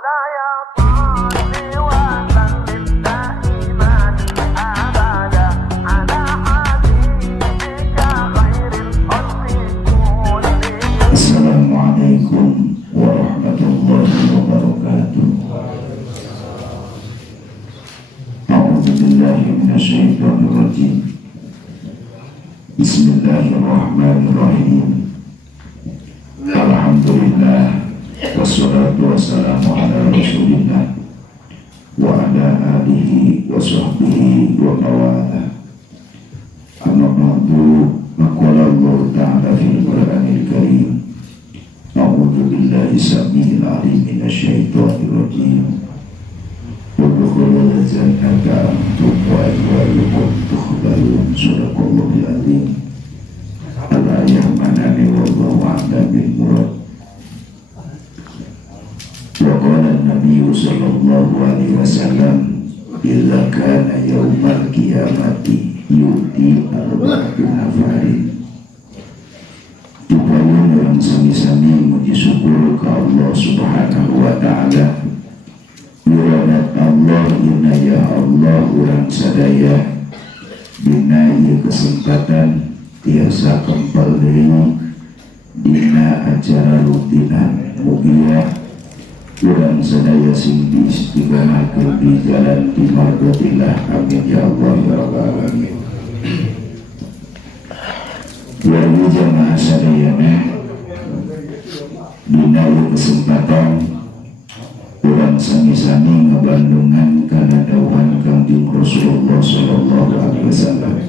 Assalamualaikum warahmatullahi wabarakatuh. A'udzu billahi minasyaitonir rajim. Bismillahirrahmanirrahim. Alhamdulillah wassalatu wassalamu ala Rasulillah wa ala alihi wa sahbihi wa mawala. Amma ba'du, maqala Allah ta'ala fil Qur'anil Karim. A'udzu billahi samil alim minasyaitonir rajim. Udkhulul jannata antum wa azwajukum tukhbalun. Sadaqallahul azim. Al-ayah manani wallahu a'lam bil murad. Wa qala an-nabiy sallallahu alaihi wasallam, "Idza kana yaumal qiyamati yu'ti arba'atu nafarin." Upayun orang sami-sami muji syukur ke Allah subhanahu wa ta'ala. Iradat Allah inaya Allah orang sadaya binaya kesempatan tiasa kembali dina acara rutinan mugia orang sadaya sing diistiqomahkeun di jalan di margotillah. Amin ya Allah ya rabbal alamin. Warga jamaah sadayana dina kesempatan orang sami-sami ngabandungan kana dawuhan Kangjeng Rasulullah sallallahu alaihi wasallam.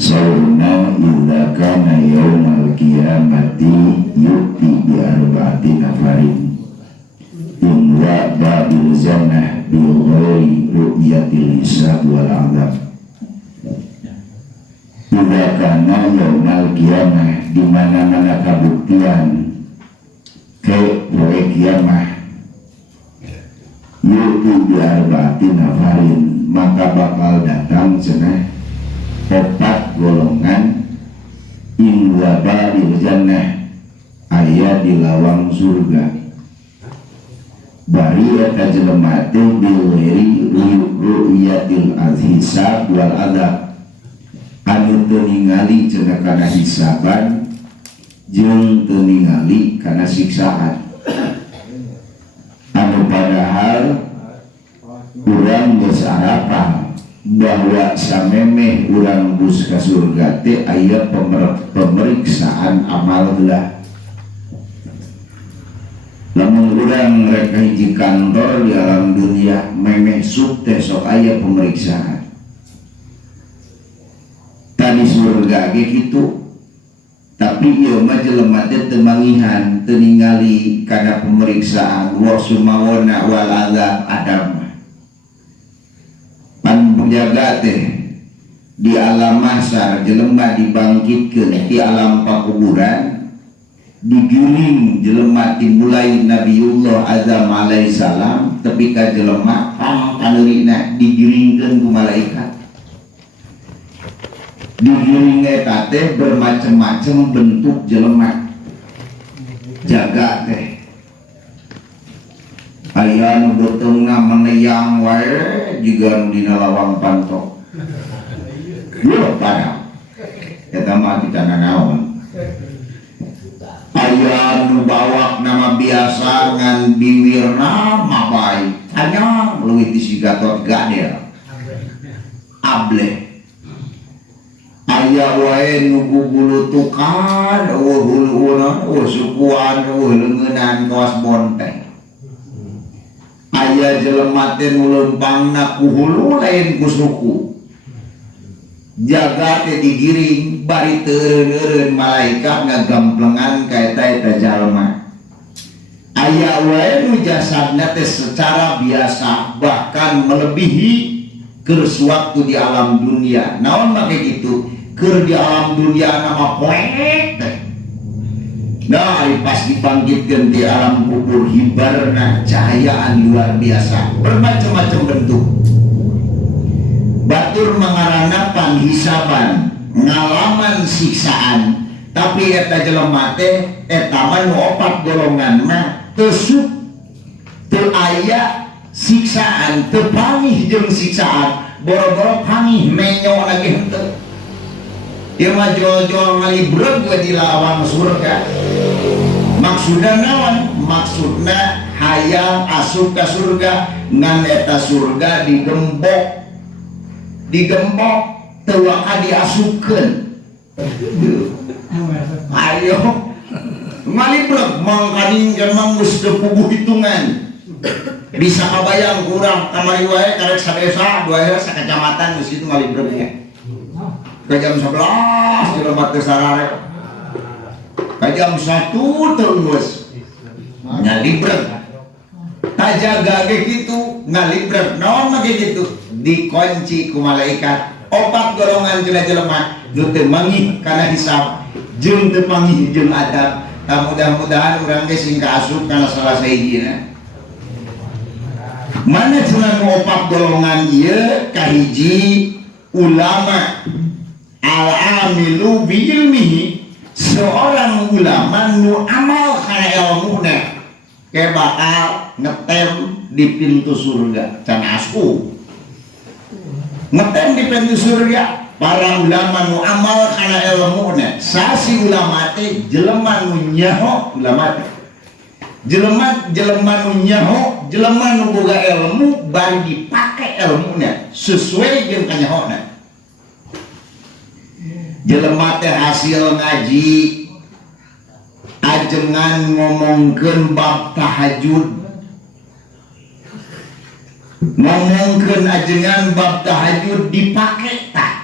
Saurna idza kana yaumal qiyamati yu'ti bi arba'ati nafarin in wa babil jannah bi ghairi ru'yatil hisab wal 'adzab. Idza kana yaumal qiyamah, di mana-mana kabuktian ke poe kiamah, yu'ti bi arba'ati nafarin, maka bakal datang cenah opat golongan in wa babil jannah, aya di lawang surga. Bari eta jelema teh bil ghairi ru'yatil hisab wal 'adzab, anu teu ningali cenah kana hisaban jeung teu ningali kana siksaan. Anu padahal urang geus arapal bahwa samemeh urang bus ka surga teh aya pemeriksaan amal heula. Lamun urang rek hiji kantor di alam dunia memeh suk teh sok aya pemeriksaan. Tadi surga ge kitu, tapi ieu mah jelema teh teu mangihan, teu ningali kana pemeriksaan wa sumawona wal adzab adam. Pan penjaga teh di alam mahsyar jelema dibangkitkeun di alam pakuburan, digiring jelema dimulai Nabiullah Adam alaihissalam tepi ka jelema pang kaneurina digiringkeun ku malaikat. Digiring eta teh bermacam-macam bentuk jelema. Jaga teh aya nu beutengna meneyang wae jiga dina lawang pantok. Yo padahal eta mah ditana naon. Aya nu bawak nama biasa ngan biwirna mabay tanya leuwih ti si Gatot Gadel able. Aya wae nu bubulutukan, hulu-hulunan, sukuan, leungeunnan kawas bonteng. Aya jelema teh nu leumpangna ku hulu lain ku suku. Jaga teh digiring bari teureun-eureun malaikat ngagamplengan ka eta jalma. Aya wae nu jasadna teh secara biasa bahkan melebihi keur suwaktu di alam dunia. Naon make kitu? Keur di alam dunia nama poek teh. Nah, pas dibangkitkeun di alam kubur hibarna cahayaan luar biasa, bermacam-macam bentuk. Batur mengarana panghisaban, ngalaman siksaan, tapi eta jelema teh eta mah nu opat golongan mah teu teu aya siksaan, teu pangih jeung siksaan, boro-boro pangih menyo lagi henteu. Ieu mah jual-jual ngalibreg we dilawan surga. Maksudna naon? Maksudna hayang asup ka surga, ngan eta surga digembok teu ka diasupkeun. Ayo ngalibreg mangkaning emang geus teu puguh hitungan. Bisa kabayang kurang kamari wae karek sadesa, dua desa sakacamatan geus kitu ngalibreg ya. Ke jam 11 jelema teu sarare. Ke jam 1 terus ngalibreg. Tajaga ge kitu ngalibreg. Naon mah ge kitu? Dikunci ku malaikat. 4 golongan jelema nu teu mangih kana hisab jeung teu pangih jeung adab. Mudah-mudahan urang ge sing kaasup kana salah sahijina. Mana cenah 4 golongan ieu kahiji ulama al-amilu bi ilmihi, seorang ulama nu amal kana ilmuna ke bakal ngetem di pintu surga can asku ngetem di pintu surga. Para ulama nu amal kana ilmuna, sasi ulama teh jelema nu nyaho ulama teh jelema nu nyaho, jelema nu boga ilmu bari dipake ilmuna sesuai jeung kanyahona. Jelema teh hasil ngaji ajengan ngomongkeun bab tahajud, ngomongkeun ajengan bab tahajud dipake tah.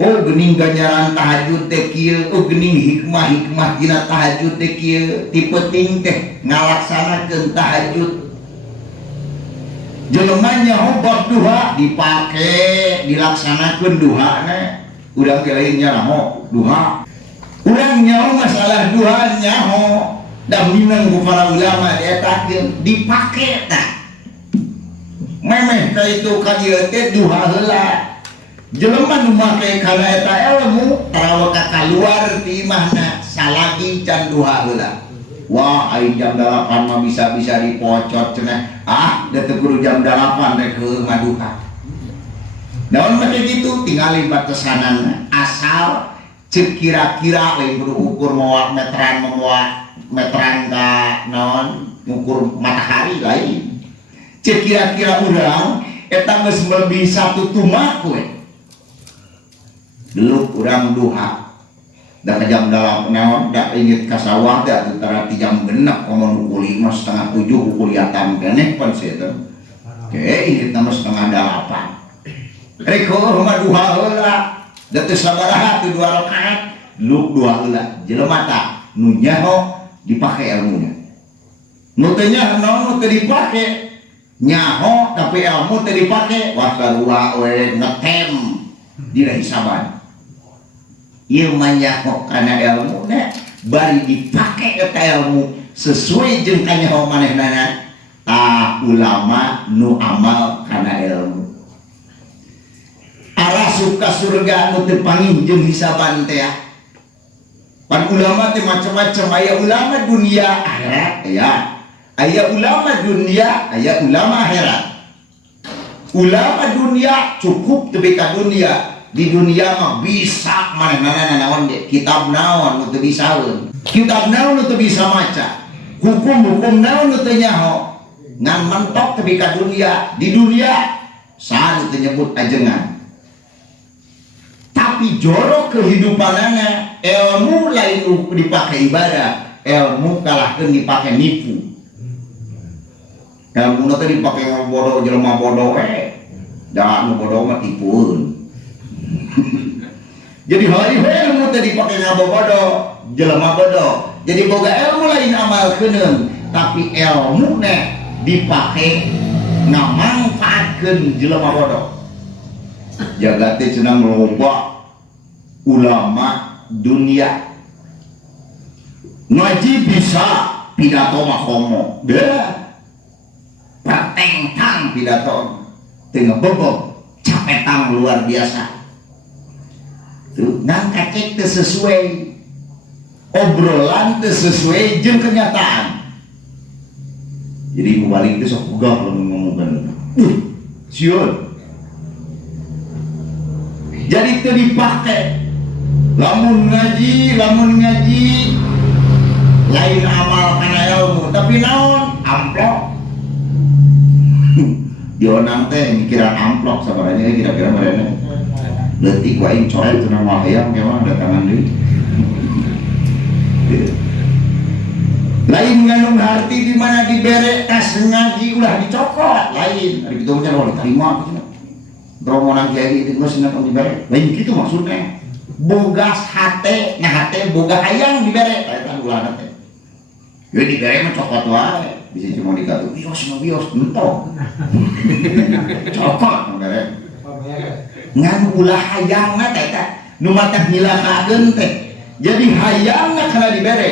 Oh geuning ganjaran tahajud teh kieu, oh geuning hikmah dina tahajud teh kieu, ti penting teh ngalaksanakeun tahajud. Jelema nyaho bab duha dipake dilaksanakeun duhana. Urang teh lain nyaho duha. Urang nyaho masalah duha nyaho da minang ku para ulama dietakeun dipake tah. Memeh ka itu ka ieu teh duha heula. Jelema nu make kana eta ilmu tarawa ka kaluar ti imahna salagi can duha heula. Wah ai jam 8 mah bisa-bisa dipocot cenah. Ah da teu kudu jam 8 rek heuh ngaduha. Naon mah gitu tinggali batasanan asal cek kira-kira lain kudu ukur moal meteran ka naon ngukur matahari lain. Cek kira-kira urang eta geus melebihi 1 tumak we. Dulu urang duha da jam 8 naon da inget ka sawah da antara jam 6 komo pukul 5 setengah 7 kuliatan keneh pan setan. Oke inget nama setengah 8. Reko rumah duha heula, da teu sabaraha teu 2 rakaat, lu 2 heula. Jelema tah nu nyaho dipake ilmunya. Nu teu nyaho naon nu teu dipake, nyaho tapi ilmu teu dipake, wah sarua we ngetem dina hisaban. Ieu mah nyaho kana ilmuna bari dipake eta ilmu sesuai jeung kanyaho manehnana. Tah ulama nu amal kana ilmu. Arasup ka surga nu teu pangih jeung hisaban teh. Pan ulama teh macam-macam, aya ulama dunia akhirat ya. Aya ulama dunia, aya ulama akhirat. Ulama dunia cukup teu ka dunia. Di dunia mah bisa manehna naon ge kitab naon nu teu bisaeun. Kitab naon nu teu bisa maca. Hukum-hukum naon nu teu nyaho. Ngan mentok teu ka dunia. Di dunia saha nu teu nyebut ajengan. Tapi jorok kehidupanana ilmu lain dipakai ibadah, ilmu kalahkeun dipake nipu. Ilmu teh dipake bodoh jelema bodoh we. Da nu bodoh mah tipueun. Jadi hari ilmu teh dipake ngabobodoh, jelema bodoh. Jadi boga ilmu lain amalkeun, tapi ilmuna dipake ngamangfaatkeun jelema bodoh. Jaga teh cenah loba ulama dunia ngaji bisa pidato mah komo dah pertengtang pidato tengah bobok capetang luar biasa tuh ngangkat cek teu sesuai obrolan teu sesuai jeung kenyataan Jadi mubalik itu sok gagah lamun ngomongkeun. Sieun. Jadi itu dipakai lamun ngaji lain amal kana ilmu tapi naon amplop dionang teh mikiran amplop sabaranya kira-kira mereka leutik wae coret teu nama hayang kemana datangan deui lain ngandung harti di mana dibere tas ngaji ulah dicokot lain ari kitu mah ulah terima kitu romongan kiai itu geus cenah dibere lain kitu maksudnya boga hate nah hate boga hayang dibere eta ulah teh ya dibere mah cokot wae bisa cuma dikatu bios entok cokot dibere ngan ulah hayangna teh nu matak nyilakakeun teh jadi hayangna kana dibere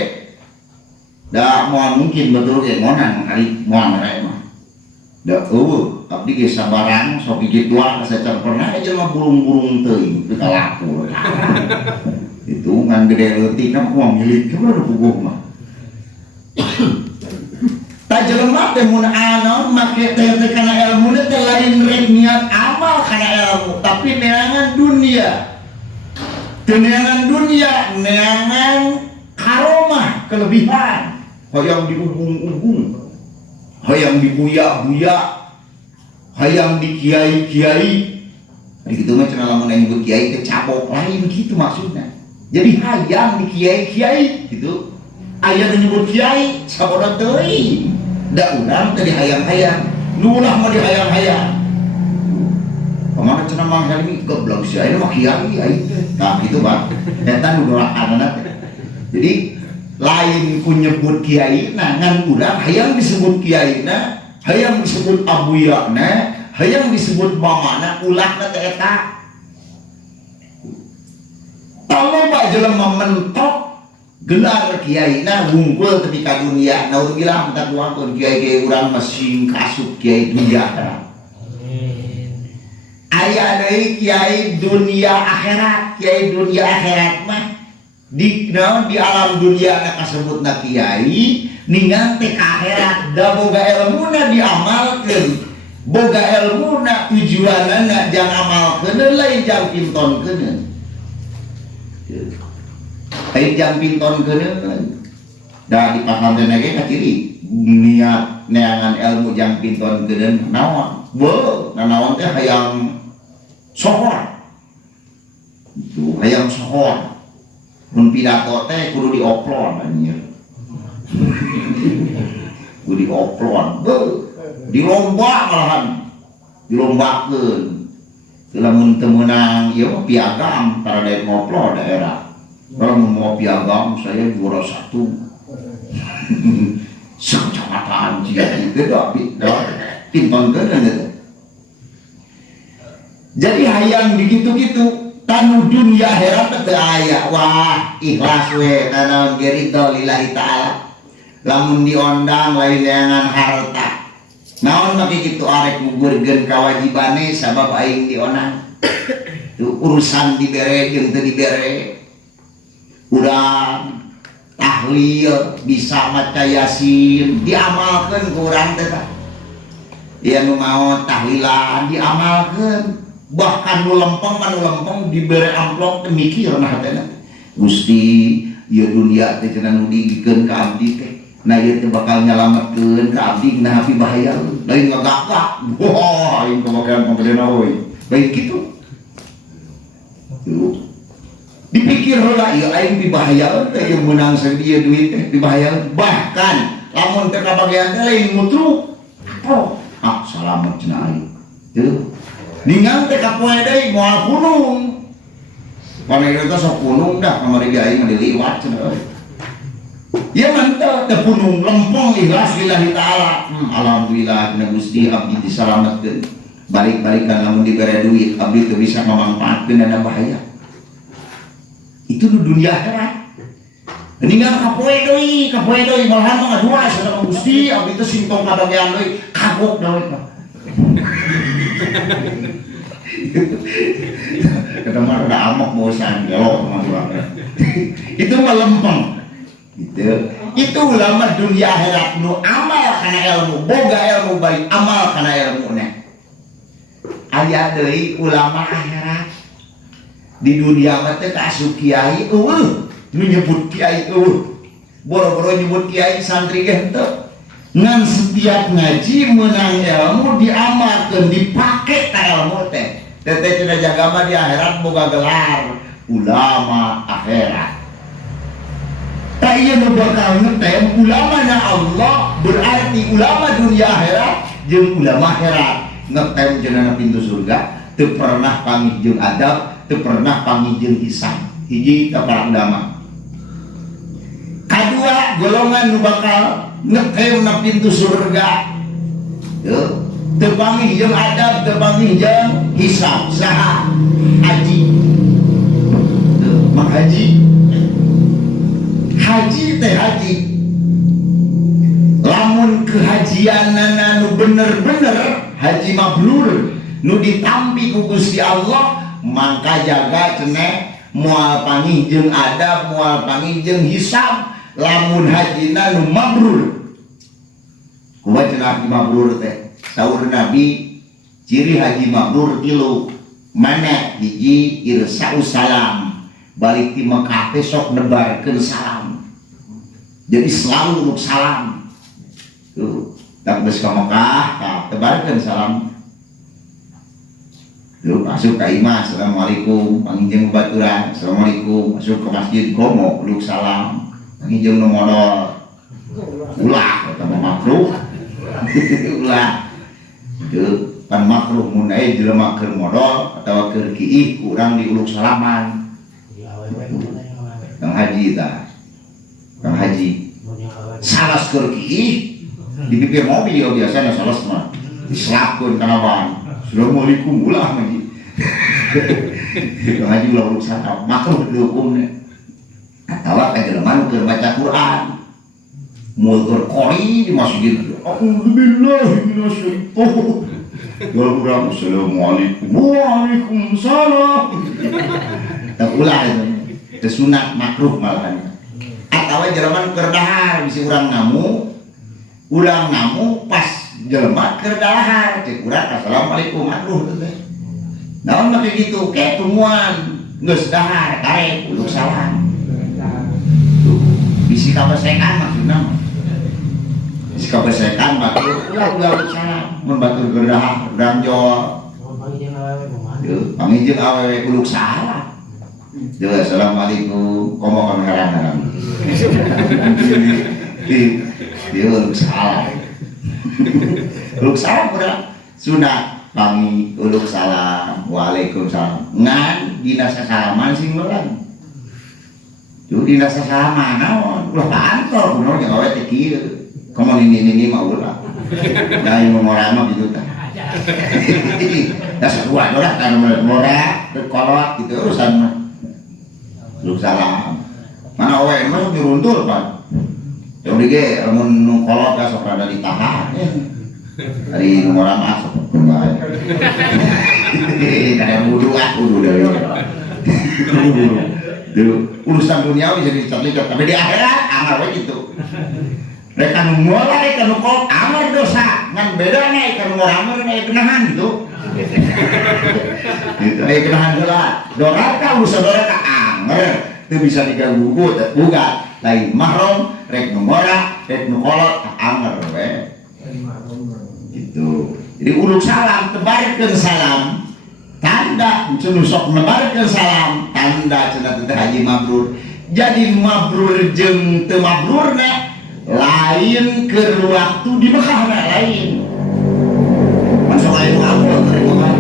da moal mungkin betul ge monan kali moal mereka mah da abdi ge sabarang sok gigit dua sacar pernah aja mah burung-burung teuing teu kalaku itu ngan gede leutik na moal milik kumaha puguh mah ta jelema teh mun anon make teh kana ilmu teh lain rek niat amal kana ilmu tapi neangan dunia teu neangan dunia neangan karomah kelebihan hayang diubung-ubung hayang dibuya-buya hayang dikiai-kiai gitu mah cenah lamun yang kiai teh cabok lain gitu maksudnya jadi hayang dikiai-kiai gitu aya nyebut kiai sabodo teuing da urang teh dihayang-hayang nu ulah mah dihayang-hayang pamana cenah mah kali goblok si aya mah kiai aing teh nah kitu Pak eta nu doakanna teh jadi lain ku nyebut kiai nah ngan urang hayang disebut kiai na hayang disebut abuya na hayang disebut mamana ulahna teh eta kalau Pak jelema mentok gelar kiai na wungkul ketika dunia naudzubillah minta doakeun kiai-kiai urang masih kasut kiai dunia aya deui kiai dunia akhirat kiai dunia akhirat mah di alam dunia na kasebutna kiai ningan teh ka akhirat da boga ilmuna diamalkeun boga ilmuna tujuanna jang amalkeun lain jang pintonkeun lain jang pintonkeun da di pasantren ge kaciri niat neangan ilmu jang pintonkeun naon beuh nanaon teh hayang sohor itu hayang sohor mun pidato teh kudu dioplon anjir kudu dioplon dilomba malahan dilombakeun lamun teu meunang ieu mah piagam tara daek ngoplo daerah kalau mau piagam saya juara 1 sekecamatan jadi beda pintonkeun gitu jadi hayang digitu-gitu tanu dunia akhirat teu aya wah ikhlas we tanaon gerito lillahi taala lamun diondang lain neangan harta naon make kitu arek gugurkeun kawajibane sabab aing dionang tu urusan dibere jeung teu dibere urang tahlil bisa maca yasin diamalkeun ku urang teh ieu nu maot tahlilan diamalkeun bahkan nu lempeng diberi amplop mikir nah hatena Gusti ieu dunia teh cenah nu digikeun ka abdi teh nah ieu teh bakal nyalametkeun ka abdi nah api bahaya lain ngagagak wah aing kebagian pembedena euy baik kitu dipikir heula ieu aing dibahayaeun teh ieu meunang sadia duit teh dibahayaeun bahkan lamun teu kabagian teh lain mutruk salamet cenah aing teu ningang teh kapoe deui moal punung kana ieu teh sok punung dah kamari aing mah diliwat cenah euy ieu mah teu punung lempeng ikhlas lillahi taala alhamdulillah dina Gusti abdi disalametkeun balik-balikan lamun dibere duit abdi teu bisa ngamanfaatkeun dana bahaya itu nu dunia akhirat ningang kapoe deui malahan mah ngadua sareng Gusti abdi teh singtong kabagean deui kagok deui kata mah ada amok bosan gelok itu mah lempeng gitu. Itu ulama dunia akhirat nu amal kana ilmu, boga ilmu baik amal kana ilmu nih. Aya deui ulama akhirat di dunia mah teh kaasup kiai nu nyebut kiai boro-boro nyebut kiai santri ge henteu. Ngan setiap ngaji menang ilmu diamalkeun dipake ka ilmu teh. Teteh cenah jaga mah di akhirat boga gelar ulama akhirat. Tak iya nu bakal ngetem ulama na Allah berarti ulama dunia akhirat jeung ulama akhirat ngetem cenah pintu surga teu pernah panggih jeung adab teu pernah panggih jeung hisab. Hiji para ulama. Kadua golongan nu bakal ngetem na pintu surga teu panggih jeung adab teu panggih jeung hisab. Saha? Haji. Mak haji teh haji lamun kehajianana nu bener-bener haji mabrur nu ditampi ku Gusti Allah mangka jaga cenah moal panggih jeung adab moal panggih jeung hisab lamun hajina nu mabrur. Kumaha cenah haji mabrur teh saur Nabi ciri haji mabrur tilu mana hiji irsa'u salam balik ti Mekah teh sok nebarkeun salam. Jadi selalu untuk salam. Tuh, tak geus ka Mekah, tebarkeun salam. Tuh, masuk ka imah, assalamualaikum, panginjeung baturan, assalamualaikum, masuk ke masjid komo, uluk salam, panginjeung nu modal. Ulah eta mah makruh. Ulah. Tuh, pan makruh mun aya jelema keur modal atawa keur kiih urang diuluk salaman. Kang haji tah. Kang haji salas keur kiih di bibir mobil ya biasanya salas mah diselapkeun kana ban assalamualaikum ulah haji. Kang haji ulah uluk salam makruh dihukumna atawa ka jelema nu keur baca Quran moal keur qori di masjid a'udzubillahi minasyaitonir rajim assalamualaikum waalaikumsalam tak ulah itu sunat makruh malahan. Atawa jelema keur dahar bisi urang ngamu pas jelema keur dahar cek urang assalamualaikum makruh teh. Naon make kitu ke tumuan geus dahar karek uluk salam. Tuh bisi kabesekan maksudna mah. Bisi kabesekan batur ulah salam mun batur keur dahar urang jawab. Panggih jeung awewe uluk salam. Jadi assalamualaikum, komo kan haram-haram. Dia uluk salam. Uluk salam udah sunat panggih uluk salam, waalaikumsalam. Ngan dina sasalaman sing meurang. Ju dina sasalaman naon? Ulah kantor kunaon jeung awewe teh kieu. Komo nini mah ulah. Da ieu ngomong mah kitu tah. Da sadua udah kan mora kolot gitu urusan mah. Uluk salam. Mana awewe mah nyuruntul Pak. Yang dige mun nu kolot ka sok rada ditahan. Ari nu mora mah sok kembali. Kada wudu dari. Urusan duniawi jadi terlibat tapi di akhirat amal we kitu. Rek anu mola rek anu kolot amal dosa ngan beda nya ikan moramur nya kenahan gitu. Gitu aya kenahan heula. Doraka urusan doraka itu bisa diganggu buka lain mahram rek nomora rek nukolot anger we gitu. Jadi uluk salam tebarkeun salam tanda cenah sok nebarkeun salam tanda cenah teh haji mabrur. Jadi mabrur jeung teu mabrurna lain keur waktu di Mekah lain masuk lain apa keur Mekah.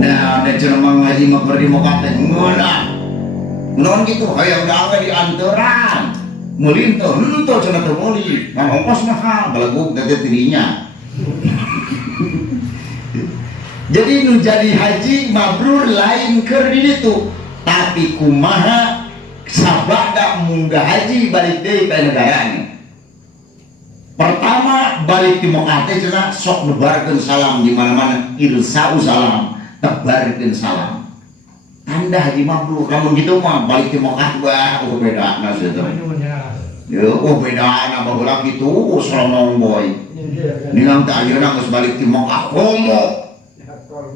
Nah ada cenah ngaji mabrur di Mekah teh ngono non gitu hayang dawe di anteran melinto henteu cenah teu meuli ngan ongkos mahal beleguk teh tirinya. Jadi nu jadi haji mabrur lain keur di ditu tapi kumaha sabada munggah haji balik deui ka negarana. Pertama balik di Mekah teh cenah sok nebarkeun salam di mana-mana irsa'u salam tebarkeun salam. Tanda haji mabrur, kamu gitu mah balik ke Mekah bah, beda nasi itu. Ya, oh beda na baheula kitu slomong boy. Ningang teh ayeuna geus balik ti Mekah komo.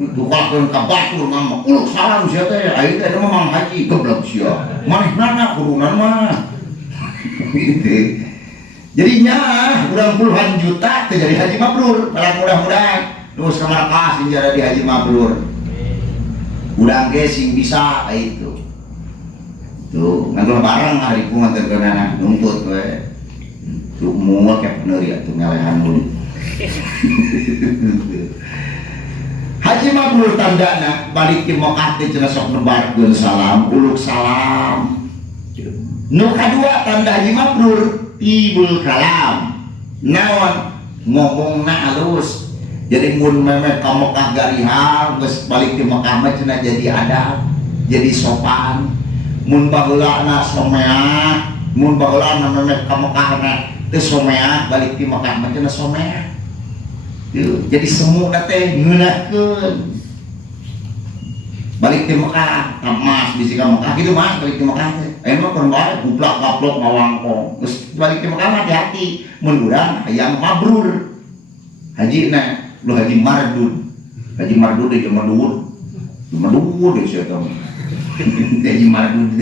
Dukakeun ka batur mah uluk salam sia teh aing teh mah mang haji goblok sia. Manehna kudunan mah. Jadinya urang puluhan juta teh jadi haji mabrur, mudah-mudahan. Terus kamar sing jadi haji mabrur. Urang ge sing bisa itu. Tuh, ngantor barang hari ku ngantor kenana nuntut we. Tuh mual kayak bener ya tuh ngalehan dulu. Haji mabrur tandana balik ke Mekah teh cenah sok nebarkeun salam, uluk salam. Nu kadua tanda haji mabrur tibul kalam. Naon ngomongna halus. Jadi mun memet ka Mekah garihal geus balik ke Mekah mah cenah jadi adab, jadi sopan. Mun baheulana somea, mun baheulana memet ka Mekah na teu somea, balik ke Mekah mah cenah somea. Jadi semu teh ngeunakeun. Balik ke Mekah, Mas bisi ka Mekah kitu Mas balik ke Mekah teh. Aya mah keur bae guplak-gaplok ngawangkong. Geus balik ke Mekah mah hati-hati. Mun urang hayang mabrur. Hajina lu haji mardud deh cuma duwur deh siapa haji mardud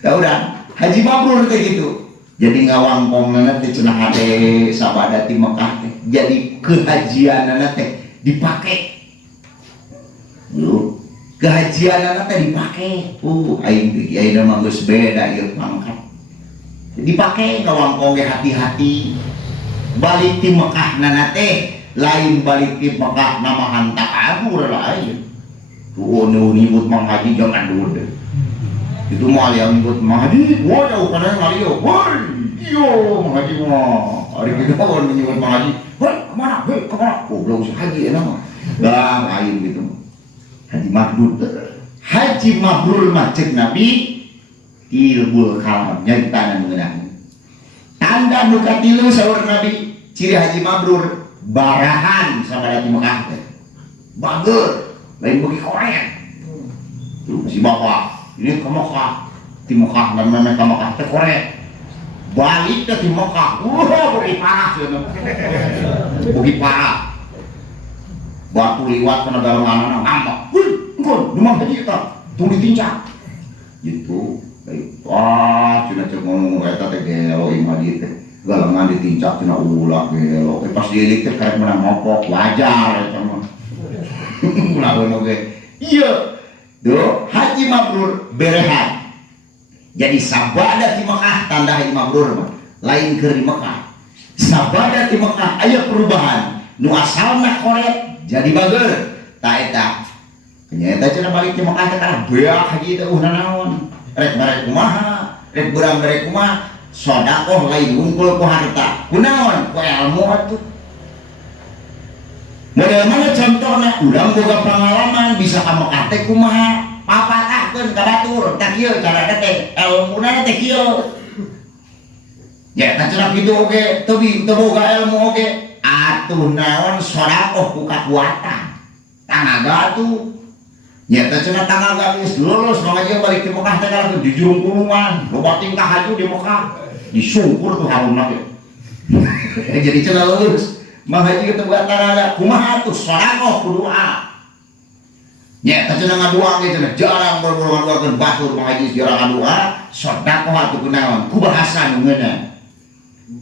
tahu dah haji mabrur kayak gitu jadi ngawangkongna teh cenah hade sabada ti Mekah teh jadi kehajianana teh dipake lu kehajianana teh dipake aing mah geus beda ieu pangkat dipake ngawangkong ge hati-hati balik ti Mekah nana teh lain balik ke Mekah nama hantak abur lain tuh nyebut Mang Haji jangan dulu deh itu mah yang nyebut Mang Haji wah jauh karena ngaliyo woi iyo Mang Haji mah hari kita kan menyebut Mang Haji hei kemana belum si Haji enak mah lah lain gitu Haji Mabrur Haji Mabrur macet Nabi tilbul kalam jadi tanah mengenang tanda nuka tilu sahur Nabi ciri Haji Mabrur barahan sama dari Mekah teh bager lain bagi korek tuh si bapak ini ke Mekah di Mekah dan memang ke Mekah teh korek balik ke di Mekah bagi parah bagi parah batu liwat ke negara mana ngambak engkau rumah haji kita tunggu ditincak gitu baik cina ngomong kayak teh gelo imadi teh galengan ditincak tina ulah gelo pas dielik teh karek menang ngopok wajar eta mah ulah ge iya do haji mabrur berehan jadi sabada di Mekah tanda haji mabrur mah lain keur di Mekah sabada di Mekah aya perubahan nu asalna korek jadi bager ta eta nya cenah balik di Mekah teh kana beak haji teh naon rek barek kumaha rek burang barek kumaha sodakoh lain ngumpul ku harta kunaon ku ilmu atuh model mana contohna urang boga pengalaman bisa ka Mekah teh kumaha papatahkeun ka batur tah kieu carana teh ilmuna teh kieu ya tah cenah kitu oge teu boga ilmu oge atuh naon sodakoh ku kakuatan tanaga atuh ya teh cenah tanaga geus lulus mangga balik ke Mekah teh kana di jurung kurungan loba tingkah haju di Mekah disungkur tuh harumna ge jadi cenah lulus Mang Haji ketemu tanaga kumaha tuh sodakoh ku doa nya teh cenah ngadua ge cenah jarang boro-boro ngaduakeun batur Mang Haji jarang ngadua sodakoh atuh kunaon ku bahasa nu ngeunah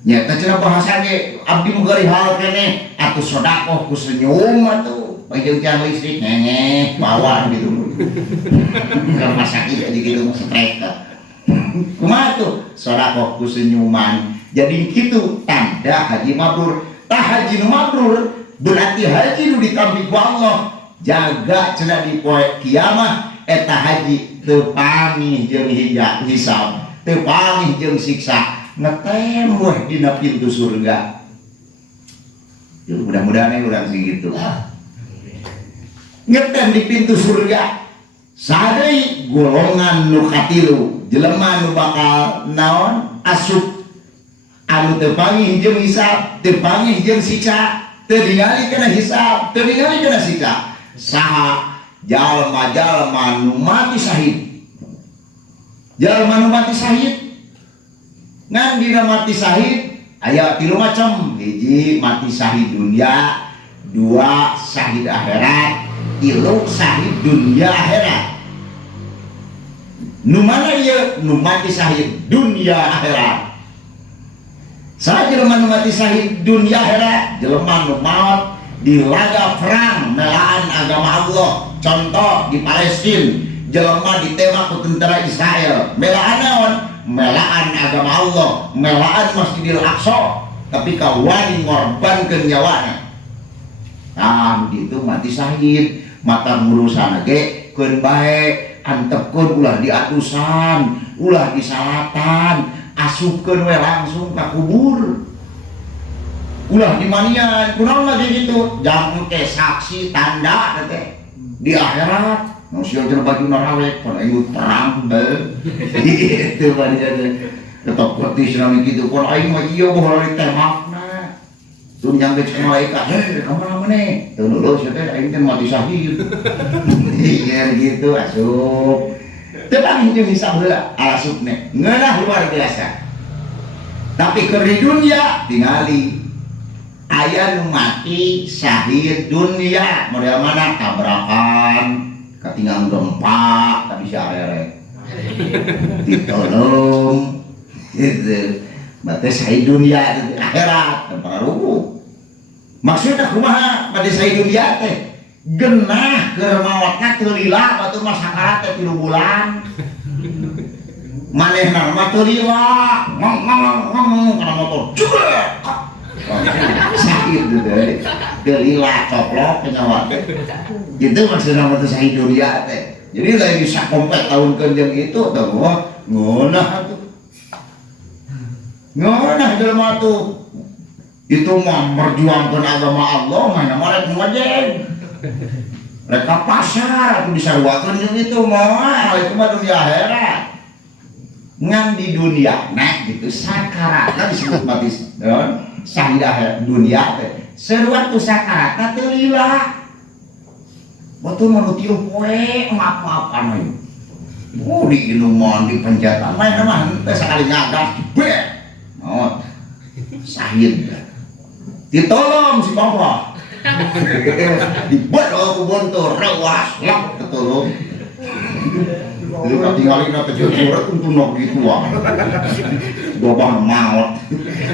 nya teh cenah bahasa ge abdi mugari hal keneh atuh sodakoh ku senyum atuh bageun tiang listrik ngenge bawaan gitu kalau sakit aja gitu stres kumaha tuh sodakoh ku senyuman jadi gitu tanda haji mabrur tah haji nu mabrur berarti haji nu ditampi ku Allah jaga cenah di poe kiamat eta haji teu pamih jeung hisab teu pamih jeung siksa ngetem weh dina pintu surga mudah-mudahan urang segitu ngetem di pintu surga sadai golongan nu katilu jelema nu bakal naon asup anu teu pangih jeung hisab teu pangih jeung siksa teu ningali kana hisab teu ningali kana siksa saha jalma-jalma nu mati syahid jalma nu mati syahid Ngan dina mati syahid aya 3 macam. Hiji mati syahid dunia, 2 syahid akhirat, 3 syahid dunia akhirat. Nu mana ieu? Nu mati syahid dunia akhirat. Saha jelema nu mati syahid dunia akhirat? Jelema nu maot di laga perang melaan agama Allah. Contoh di Palestina, jelema ditembak ku tentara Israel. Melaan naon? Melaan agama Allah, melaan Masjidil Aqsa. Tapi kawani ngorbankeun nyawana. Nah, gitu mati syahid. Mata ngurusan ge keun bae. Antepkeun ulah diatusan, ulah disalatan, asupkeun we langsung ka kubur. Ulah dimanian, kunaon lagi gitu, jangan ke saksi tanda teh di akhirat. Nu sia jeung baju narawek pan aing perang itu bari tetep petis nami gitu. Pon aing mah ieu baheula ditembakna. Tun nyangge cek malaikat, kamana maneh? Teu lulus teh aing teh mati syahid. Iya gitu asup. Tetapi itu hisab heula alasupne. Ngeunah luar biasa. Tapi keur di dunia tingali aya nu mati syahid dunia model mana tabrakan, katinggal gempa, tapi si arek ditolong gitu. Berarti syahid dunia akhirat dan pengaruh. Maksudnya kumaha pada syahid dunia teh? Genah keur maotna teu lila batur mah sakarat teh 3 bulan. Manehna mah teu lila, ngong kana motor. Jebret. Sakit teh. Teu lila coplok nyawa teh. Gitu maksudna mah teh syahid dunia teh. Jadi lain bisa kompet tahunkeun jeung itu teh ngeunah atuh. Ngeunah jelema tuh. Itu mah merjuangkeun agama Allah mah rek ngojeng. Mereka pasar aku disarwakeun jeung itu mah itu mah dunia akhirat. Ngan di dunia nah gitu sakaratna disebut mati syahid dunia teh. Seruat tu sakaratna teu lila. Batu mah nu 3 poe maaf-maafan we. Oh di inuman di penjatan mah mah teh sakali ngagas jebret. Oh syahid. Ditolong si bapak. Dibuat aku bontor, rewas, lak ketolong. Lu katingalin na kejujuran untuk nok gitu ah. Bapak maut,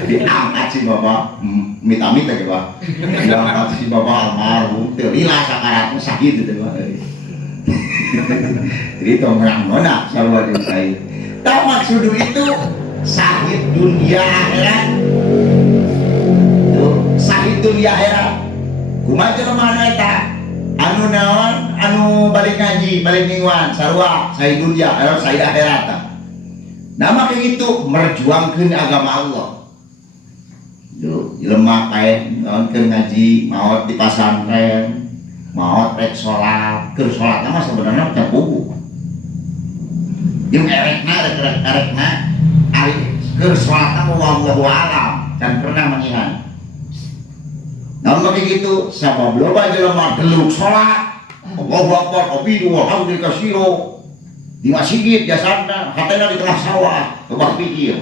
diangkat si bapak, mit-amit lagi pak. Diangkat si bapak almarhum, terlilah sakaratnya sakit itu pak. Jadi tongkrang mana selalu ada saya. Tahu maksud itu syahid dunia akhirat. Tuh syahid dunia akhirat. Kumaha jelema eta? Anu naon? Anu balik ngaji, balik mingguan, sarua, syahid dunia, syahid akhirat. Nama kayak gitu merjuangkeun agama Allah. Yo, jelema kae naon keur ngaji, maot di pasantren, maot rek salat, keur salat mah sebenarnya teh buku. Jeung erekna ari keur salat mah wallahu alam, can pernah menyihan. Namun begitu, sabab loba jelema geluk salat, Allahu Akbar, Allahu Alhamdulillah kasiro di masjid jasadna, hatena di tengah sawah, kebak pikir.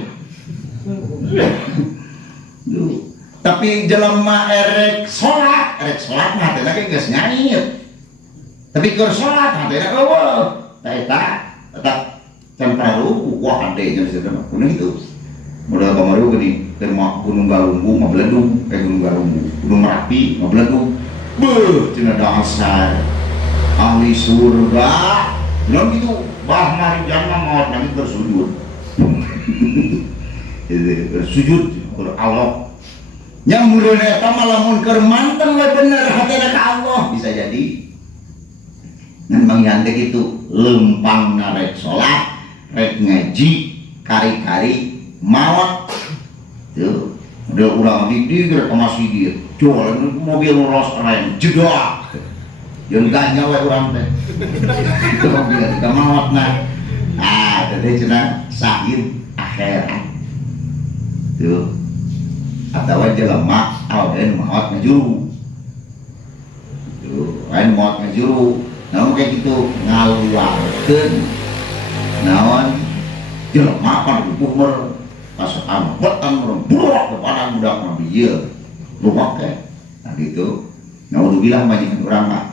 Tapi jelema erek salat mah hatena ge geus nyait. Tapi keur salat hatena eueuh. Tah eta tetap tempraru wah ade jeung sedema kunaon itu. Modal kamaru gini, terma Gunung Galunggung mah beledung, Gunung Galunggung, Gunung Merapi mah beledung. Beuh, cenah dasar ahli surga. Naon gitu, bah marijan mah maot nami bersujud. Bersujud keur Allah. Nya mureun eta mah lamun keur manteng we bener hatena ka Allah bisa jadi. Ngan mangyan teh kitu, lempangna rek salat, rek ngaji, kari-kari mawat tuh udah urang di ke masjid jual mobil Rolls Royce jedak yang gak nyawa urang teh itu mobil ke mawat nah jadi cenah syahid akhirat tuh atau jelema aweun maot ngajuru tuh lain maot ngajuru namun kayak gitu ngaluarkeun naon jelema pan umur pasokan betan berbuak kepada budak nabi iya lumak ya nah gitu nah udah bilang majikan orang mah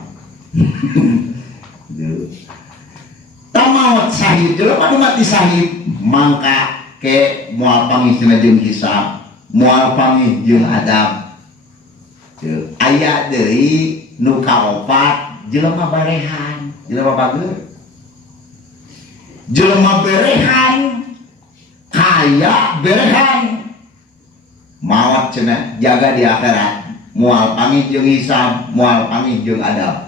tamawat sahid jelema nu mati sahid mangka ke moal panggih jeung hisab moal panggih jeung adab aya deui nu kaopat jelema barehan jelema bager jelema berehan kaya berehan mawat cenah jaga di akhirat moal panggih jeung hisab moal panggih jeung adab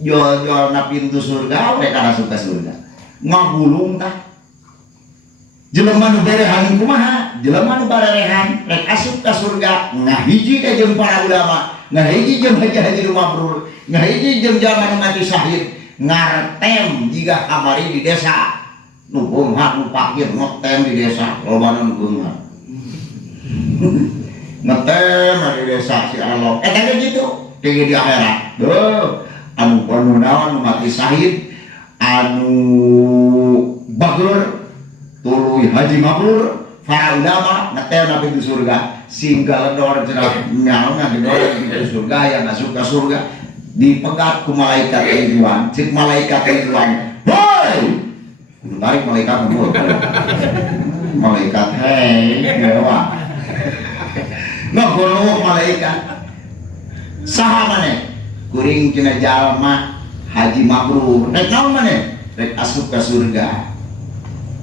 jual-jual na pintu surga we kana suka surga ngagulung tah jelema nu berehan kumaha jelema nu barehan rek asup ka surga ngahiji ka jeung para ulama ngahiji jeung haji nu mabrur ngahiji jeung jalma nu mati syahid ngartem jika kamari di desa nu beunghar nu pakir ngetem di desa lobana nu beunghar ngetem di desa si Allah eta gitu tinggi di akhirat anu naon nu mati syahid anu bagur tuluy haji mabrur para ulama ngetem na pintu surga singgal dor cenah nyaona gedor pintu surga yang masuk ke surga dipegat ku malaikat Ridwan cik malaikat Ridwan boy tarik malaikat boy malaikat hei dewa ngagolong malaikat saha maneh kuring cenah jalma haji mabrur rek naon maneh rek asup ka surga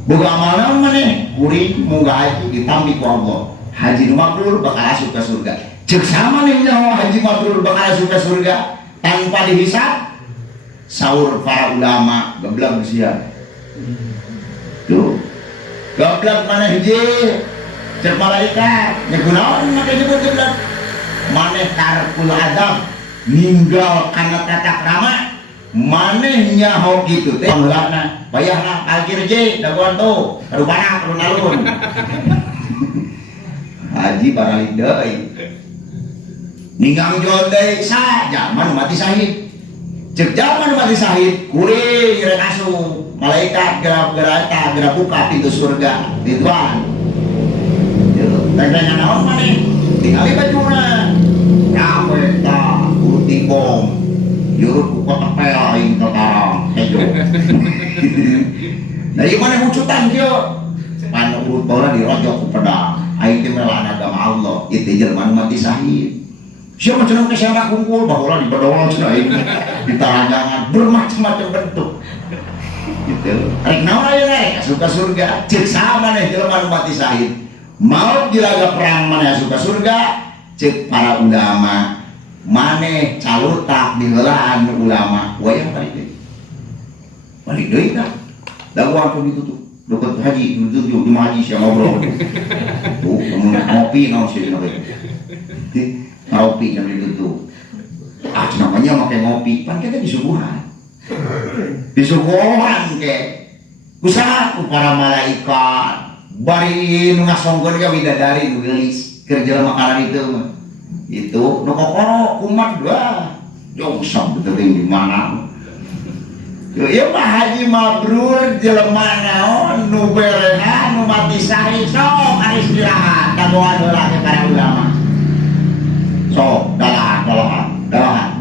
boga amal naon maneh kuring muga haji ditampi ku Allah haji nu mabrur bakal asup ka surga ceuk sama nih nyawa haji mabrur bakal asup ka surga tanpa dihisab saur para ulama geblag sia tuh geblag mana hiji cek malaikat nya kunaon make nyebut geblag maneh tarkul adab ninggal kana tata krama maneh nyaho kitu teh pangheulana bayahna alkir je dagoan tuh rupana alun-alun haji baralik deui ninggang jual deui saja man mati syahid cek jaman mati syahid kuring rek asup malaikat gerak buka pintu surga Ridwan teng-tengna naon maneh tingali bajuna rawe ta urut bom yurut ku kotak pel aing ketarang hejo nah ieu maneh wucutan kieu pan urut bola dirojok ku pedang aing teh melan agama Allah ieu teh jelema mati syahid siapa cenah teh siapa kumpul baheula di bedol cenah aing ditaranjangan bermacam-macam bentuk gitu rek naon aya rek asup ka surga ceuk saha maneh jelema nu mati syahid maut jiraga perang maneh asup ka surga ceuk para ulama maneh calutak di heulaan ulama wayang balik deui tah daguan ku ditutup dokter haji ditutup di haji sia ngobrol tuh ngopi naon sia dina ngopi yang ditutup namanya make ngopi pan kita disuguhan ke usaha ku para malaikat bari nu ngasongkeun ka bidadari nu geulis keur jelema makanan itu nu kokoro kumat dah jongsam teuing di mana ieu mah haji mabrur jelema naon nu berehan nu mati syahid sok ari istirahat dagoan heula ke para ulama sok dalahan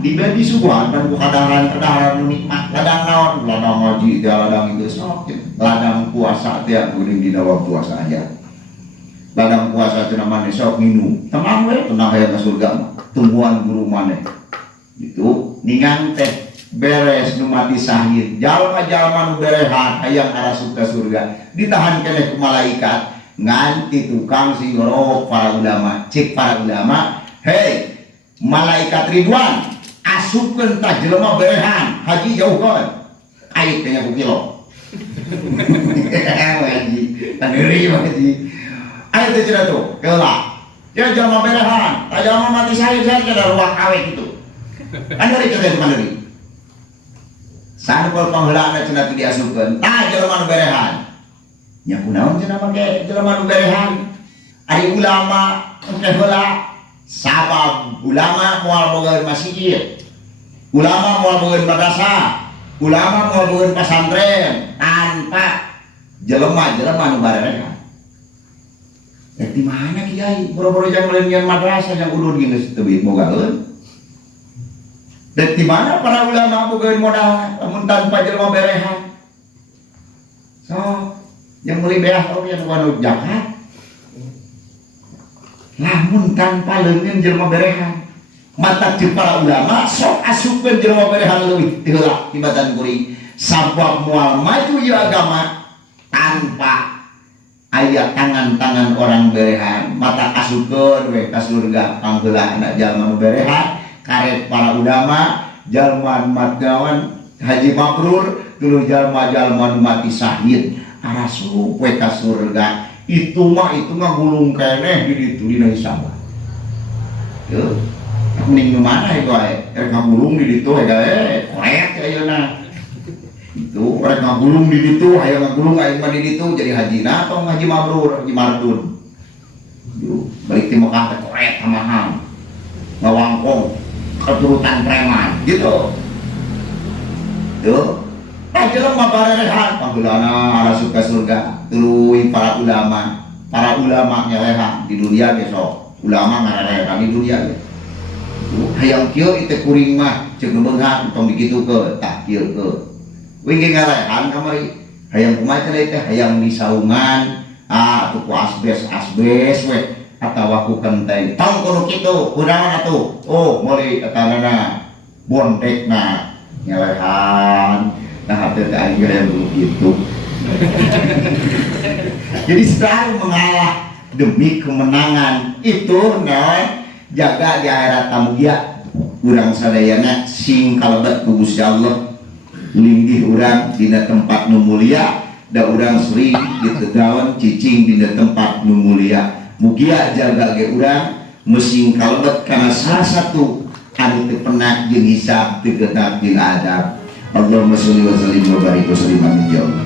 dibeli suguhan dan kadaharan nu nikmat ladang naon ladang ngaji dia ladang itu sok ladang puasa dia kuring di dalam puasa aja ladang puasa cenah maneh sok minum tenang we tenang aya ka surga tumbuhan guru maneh itu ningang teh beres nu mati syahid jalma-jalma nu berehan hayang arasup ka surga ditahan keneh ku malaikat nganti tukang sing ngorok para ulama cek para ulama hei malaikat Ridwan asupkeun tah jelema berehan haji jauhkeun ait teh ku kilo haji tandeuri haji ait teh cenah tuh keula ya jelema berehan tah jelema mati syahid kada ruwak awe kitu kan dari kita mandiri sampel pangheulana cenah teh diasupkeun tah jelema nu berehan nya kunaon cenah make jelema nu berehan ari ulama teh heula sabab ulama moal bogaeun masjid ulama moal bogaeun madrasah ulama moal bogaeun pesantren tanpa jelema nu barehan di mana kiai boro-boro jang melenian madrasah yang ulun geus teu bogaeun. Dan di mana para ulama bogaeun modal lamun tanpa jelema berehan. So, yang meuli beah oge anu anu jakat. Lamun tanpa leungeun jelema berehan. Mata jeung para ulama sok asupkeun jelema berehan leuwih heula tibatan kuring. Sabab moal maju ieu agama tanpa aya tangan-tangan orang berehan, mata kasupkeun we ka surga pangheula anak jalma nu berehan, karek para ulama, jalma matgawan haji mabrur, tuluy jalma-jalma nu mati syahid, arasup we ka surga. Itu mah ngagulung keneh di ditu dina hisab. Teu mending nu mana ieu wae, rek ngagulung di ditu we gae, korek ayeuna. Itu orang ngagulung di ditu, hayang ngagulung aing mah di ditu jadi hajina atau ngaji mabrur, haji mardun. Yo, balik ti Mekah teh korek tamahang. Ngawangkong keturutan preman gitu. Yo, jelema barerehan panggeulana arasup ka surga. Tuluy para ulama nyelehan di dunia ge sok. Ulama ngarerehan di dunia ge. Hayang kieu itu kuring mah ceuk beunghang tong digitukeun tah kieu keun. Wingge ngalehan kamari hayang kumaha teh hayang di saungan tuku asbes we atawa ku kenteng tong kudu kitu kunaon atuh oh meuli etanana bondekna ngalehan nah hate teh aing gaya kitu. Jadi selalu mengalah demi kemenangan itu nah jaga di akhirat tamugia urang sadayana sing kalebet ku Gusti Allah linggih urang dina tempat nu mulia da urang sering ditegawan cicing dina tempat nu mulia mugia jaga ge urang mesing kalebet kana salah satu anu teu pernah jeung hisab teu genep jeung adab. Allahumma sholli wa sallim wa barik wa sallim amin ya Allah.